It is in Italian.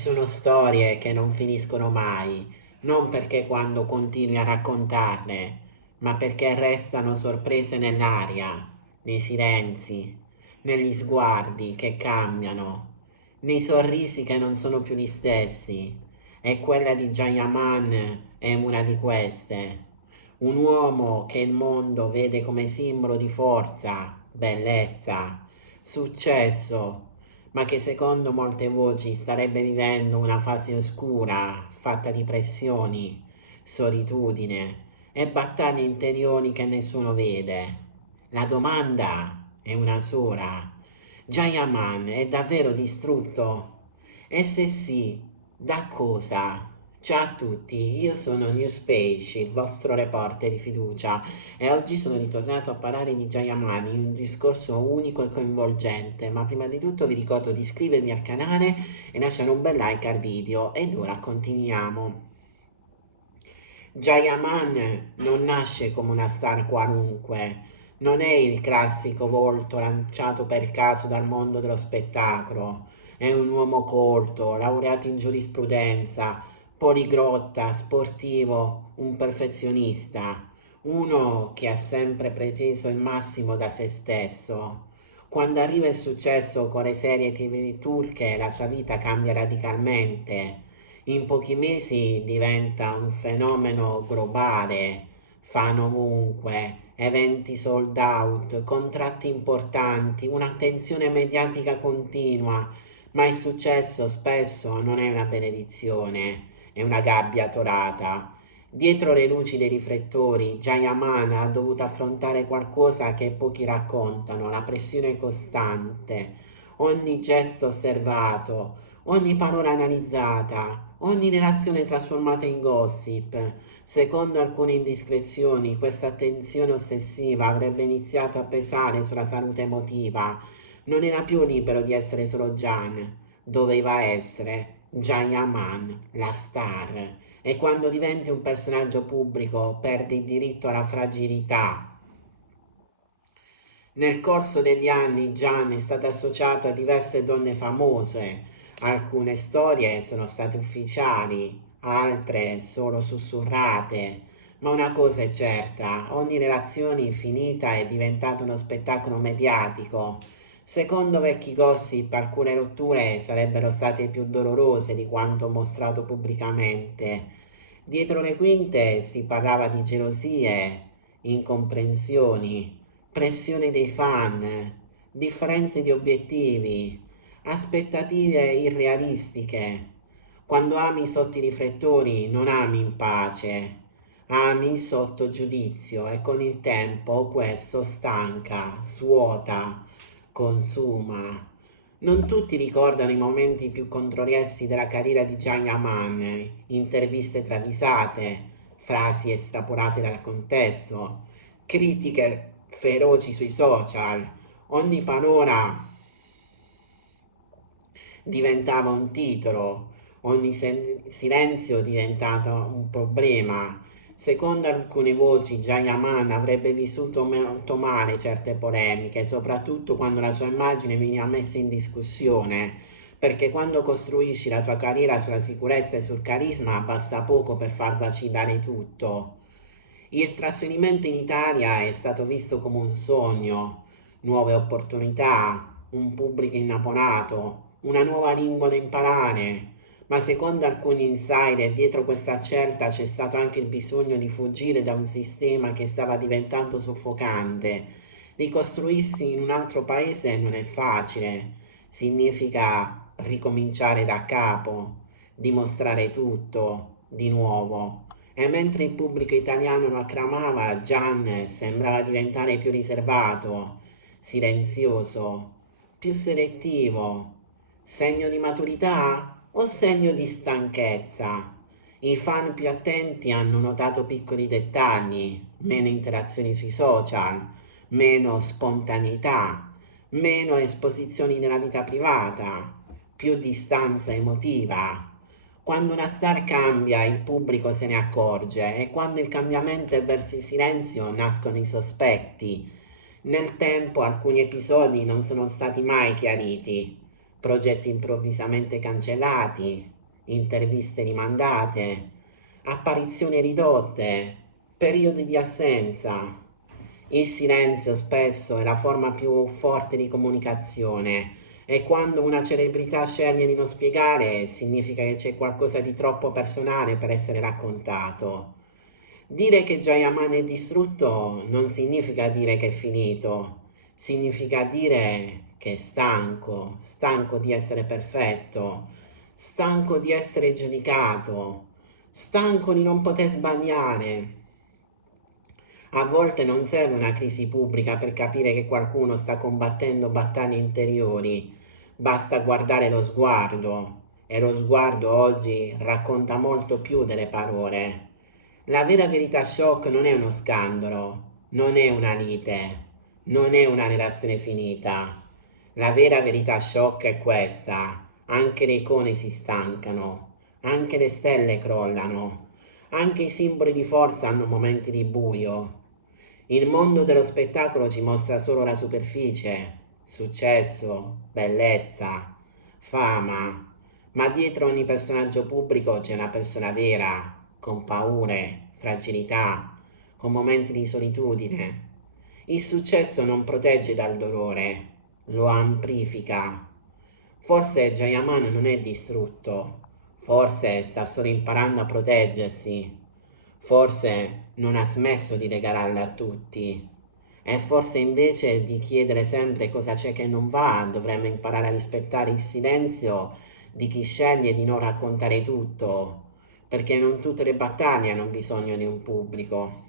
Sono storie che non finiscono mai, non perché quando continui a raccontarle, ma perché restano sorprese nell'aria, nei silenzi, negli sguardi che cambiano, nei sorrisi che non sono più gli stessi. E quella di Jayaman è una di queste. Un uomo che il mondo vede come simbolo di forza, bellezza, successo, ma che secondo molte voci starebbe vivendo una fase oscura, fatta di pressioni, solitudine e battaglie interiori che nessuno vede. La domanda è una sola. Jayaman è davvero distrutto? E se sì, da cosa? Ciao a tutti, io sono Newspage, il vostro reporter di fiducia, e oggi sono ritornato a parlare di Jayaman in un discorso unico e coinvolgente, ma prima di tutto vi ricordo di iscrivervi al canale e lasciare un bel like al video, ed ora continuiamo. Jayaman non nasce come una star qualunque, non è il classico volto lanciato per caso dal mondo dello spettacolo, è un uomo colto, laureato in giurisprudenza, poliglotta, sportivo, un perfezionista, uno che ha sempre preteso il massimo da se stesso. Quando arriva il successo con le serie TV turche, la sua vita cambia radicalmente. In pochi mesi diventa un fenomeno globale, fan ovunque, eventi sold out, contratti importanti, un'attenzione mediatica continua, ma il successo spesso non è una benedizione, è una gabbia dorata. Dietro le luci dei riflettori, Jayaman ha dovuto affrontare qualcosa che pochi raccontano, la pressione costante, ogni gesto osservato, ogni parola analizzata, ogni relazione trasformata in gossip. Secondo alcune indiscrezioni, questa attenzione ossessiva avrebbe iniziato a pesare sulla salute emotiva. Non era più libero di essere solo Jan, doveva essere Jayaman, la star. E quando diventi un personaggio pubblico perdi il diritto alla fragilità. Nel corso degli anni Gian è stato associato a diverse donne famose, alcune storie sono state ufficiali, altre solo sussurrate, ma una cosa è certa, ogni relazione infinita è diventata uno spettacolo mediatico. Secondo vecchi gossip, alcune rotture sarebbero state più dolorose di quanto mostrato pubblicamente. Dietro le quinte si parlava di gelosie, incomprensioni, pressione dei fan, differenze di obiettivi, aspettative irrealistiche. Quando ami sotto i riflettori non ami in pace, ami sotto giudizio, e con il tempo questo stanca, svuota, consuma. Non tutti ricordano i momenti più controversi della carriera di Jayaman, interviste travisate, frasi estrapolate dal contesto, critiche feroci sui social. Ogni parola diventava un titolo, ogni silenzio diventava un problema. Secondo alcune voci, Jayaman avrebbe vissuto molto male certe polemiche, soprattutto quando la sua immagine veniva messa in discussione, perché quando costruisci la tua carriera sulla sicurezza e sul carisma basta poco per far vacillare tutto. Il trasferimento in Italia è stato visto come un sogno, nuove opportunità, un pubblico innaporato, una nuova lingua da imparare, ma secondo alcuni insider dietro questa scelta c'è stato anche il bisogno di fuggire da un sistema che stava diventando soffocante. Ricostruirsi in un altro paese non è facile, significa ricominciare da capo, dimostrare tutto di nuovo. E mentre il pubblico italiano lo acclamava, Gian sembrava diventare più riservato, silenzioso, più selettivo. Segno di maturità o segno di stanchezza? I fan più attenti hanno notato piccoli dettagli, meno interazioni sui social, meno spontaneità, meno esposizioni nella vita privata, più distanza emotiva. Quando una star cambia, il pubblico se ne accorge, e quando il cambiamento è verso il silenzio nascono i sospetti. Nel tempo alcuni episodi non sono stati mai chiariti, progetti improvvisamente cancellati, interviste rimandate, apparizioni ridotte, periodi di assenza. Il silenzio spesso è la forma più forte di comunicazione e quando una celebrità sceglie di non spiegare significa che c'è qualcosa di troppo personale per essere raccontato. Dire che Jayaman è distrutto non significa dire che è finito, significa dire che è stanco, stanco di essere perfetto, stanco di essere giudicato, stanco di non poter sbagliare. A volte non serve una crisi pubblica per capire che qualcuno sta combattendo battaglie interiori, basta guardare lo sguardo e lo sguardo oggi racconta molto più delle parole. La vera verità shock non è uno scandalo, non è una lite, non è una relazione finita. La vera verità shock è questa: anche le icone si stancano, anche le stelle crollano, anche i simboli di forza hanno momenti di buio. Il mondo dello spettacolo ci mostra solo la superficie, successo, bellezza, fama, ma dietro ogni personaggio pubblico c'è una persona vera, con paure, fragilità, con momenti di solitudine. Il successo non protegge dal dolore, lo amplifica. Forse Jayaman non è distrutto, forse sta solo imparando a proteggersi, forse non ha smesso di regalarla a tutti. E forse invece di chiedere sempre cosa c'è che non va, dovremmo imparare a rispettare il silenzio di chi sceglie di non raccontare tutto, perché non tutte le battaglie hanno bisogno di un pubblico.